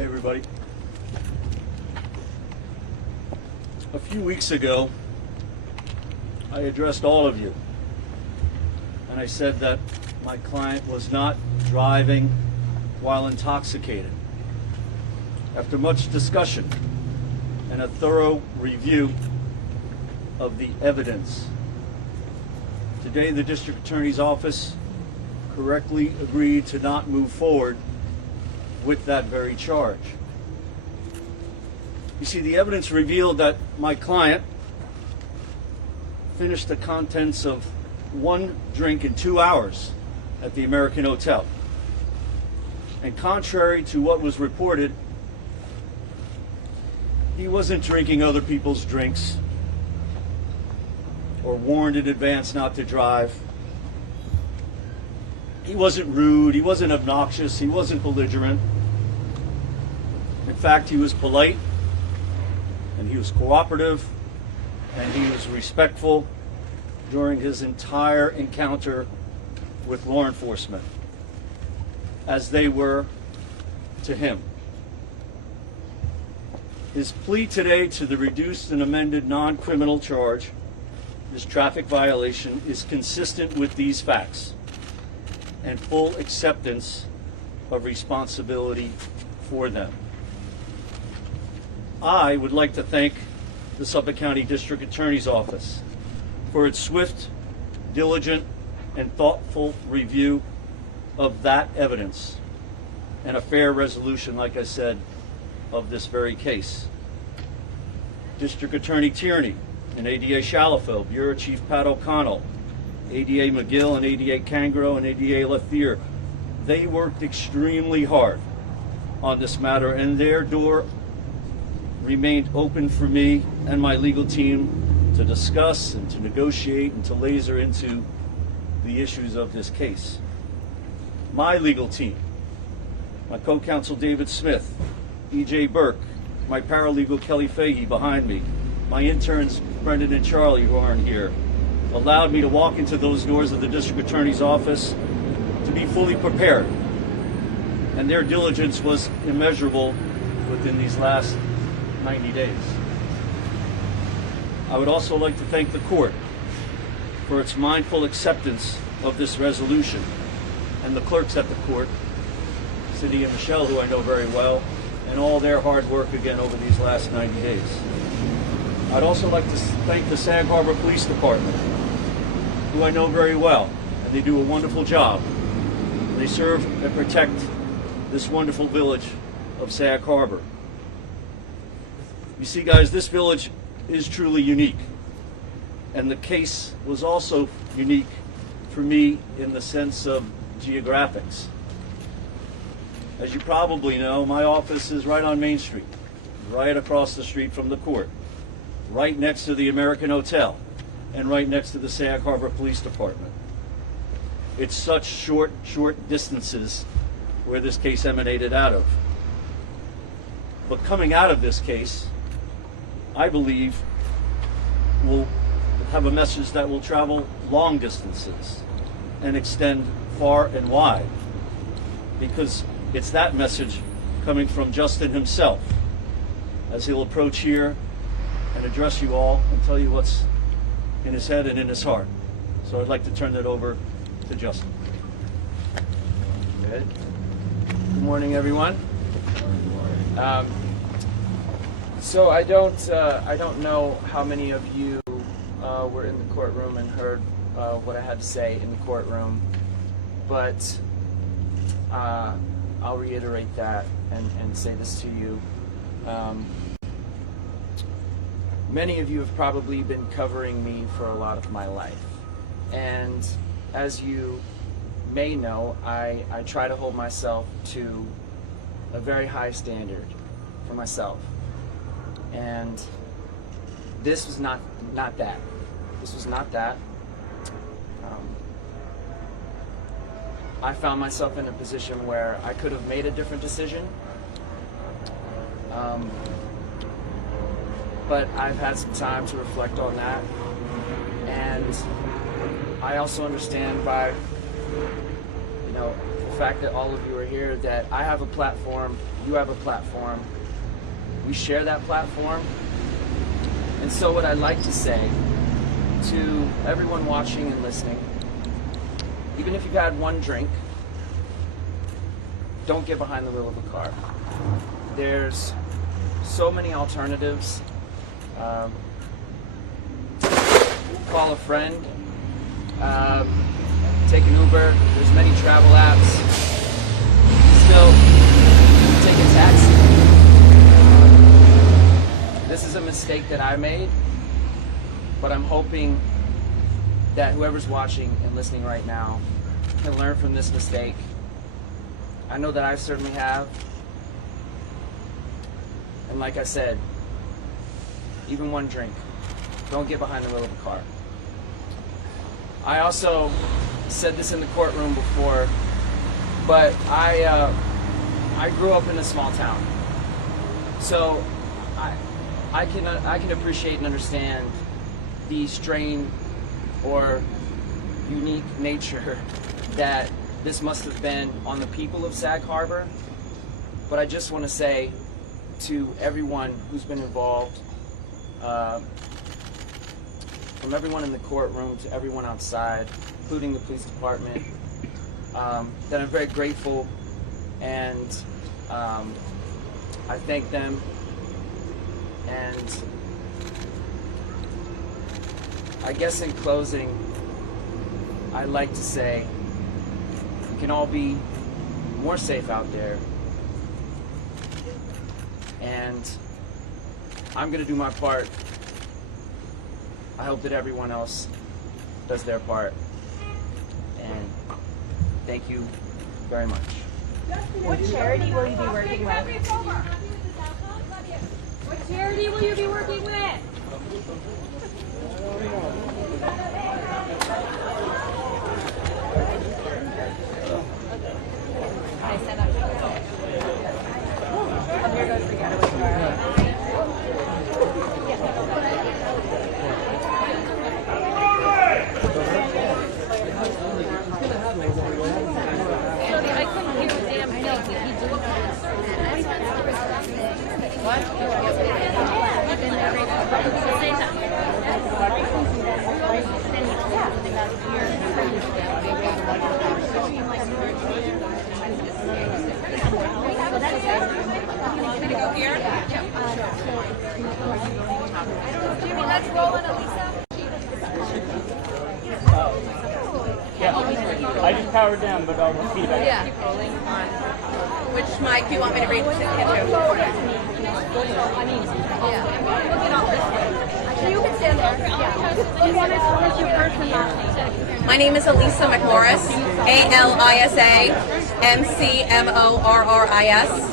Hey everybody. A few weeks ago, I addressed all of you, and I said that my client was not driving while intoxicated. After much discussion and a thorough review of the evidence, today the District Attorney's Office correctly agreed to not move forward with that very charge. You see, the evidence revealed that my client finished the contents of one drink in 2 hours at the American Hotel. And contrary to what was reported, he wasn't drinking other people's drinks or warned in advance not to drive. He wasn't rude, he wasn't obnoxious, he wasn't belligerent. In fact, he was polite, and he was cooperative, and he was respectful during his entire encounter with law enforcement, as they were to him. His plea today to the reduced and amended non-criminal charge, this traffic violation, is consistent with these facts and full acceptance of responsibility for them. I would like to thank the Suffolk County District Attorney's Office for its swift, diligent, and thoughtful review of that evidence and a fair resolution, like I said, of this very case. District Attorney Tierney and ADA Shalafel, Bureau Chief Pat O'Connell, ADA McGill and ADA Cangro and ADA Lathier, they worked extremely hard on this matter, and their door remained open for me and my legal team to discuss and to negotiate and to laser into the issues of this case. My legal team, my co-counsel David Smith, E.J. Burke, my paralegal Kelly Fahey behind me, my interns Brendan and Charlie, who aren't here, allowed me to walk into those doors of the District Attorney's Office to be fully prepared. And their diligence was immeasurable within these last 90 days. I would also like to thank the court for its mindful acceptance of this resolution, and the clerks at the court, Cindy and Michelle, who I know very well, and all their hard work again over these last 90 days. I'd also like to thank the Sag Harbor Police Department, who I know very well, and they do a wonderful job. They serve and protect this wonderful village of Sag Harbor. You see, guys, this village is truly unique, and the case was also unique for me in the sense of geographics. As you probably know, my office is right on Main Street, right across the street from the court, right next to the American Hotel, and right next to the Sag Harbor Police Department. It's such short distances where this case emanated out of. But coming out of this case, I believe will have a message that will travel long distances and extend far and wide, because it's that message coming from Justin himself as he'll approach here and address you all and tell you what's in his head and in his heart. So I'd like to turn that over to Justin. Good. Good morning, everyone. So I don't know how many of you were in the courtroom and heard what I had to say in the courtroom, but I'll reiterate that and say this to you. Many of you have probably been covering me for a lot of my life, and as you may know, I try to hold myself to a very high standard for myself, and this was not that. This was not that. I found myself in a position where I could have made a different decision, but I've had some time to reflect on that, and I also understand by, fact that all of you are here, that I have a platform, you have a platform, we share that platform. And so what I'd like to say to everyone watching and listening, even if you've had one drink, don't get behind the wheel of a car. There's so many alternatives. Call a friend, take an Uber. There's many travel apps. Still, take a taxi. This is a mistake that I made, but I'm hoping that whoever's watching and listening right now can learn from this mistake. I know that I certainly have. And like I said, even one drink, don't get behind the wheel of a car. I also said this in the courtroom before, but I grew up in a small town, so I can appreciate and understand the strain or unique nature that this must have been on the people of Sag Harbor. But I just want to say to everyone who's been involved, from everyone in the courtroom to everyone outside, including the police department, that I'm very grateful, and I thank them. And I guess in closing, I'd like to say we can all be more safe out there, and I'm going to do my part. I hope that everyone else does their part, and thank you very much. What charity will you be working with? What charity will you be working with? I set up. Here goes the getaway car. I couldn't hear a damn thing. Did he do it? What? Say that. Gonna go here? Jimmy, let's roll in, Elisa. Yeah, I just powered down, but I'll repeat it. Yeah. Keep rolling on. Which mic do you want me to read this into? Yeah. Looking all this way. You can stand there. My name is Elisa McMorris, ALISA MCMORRIS.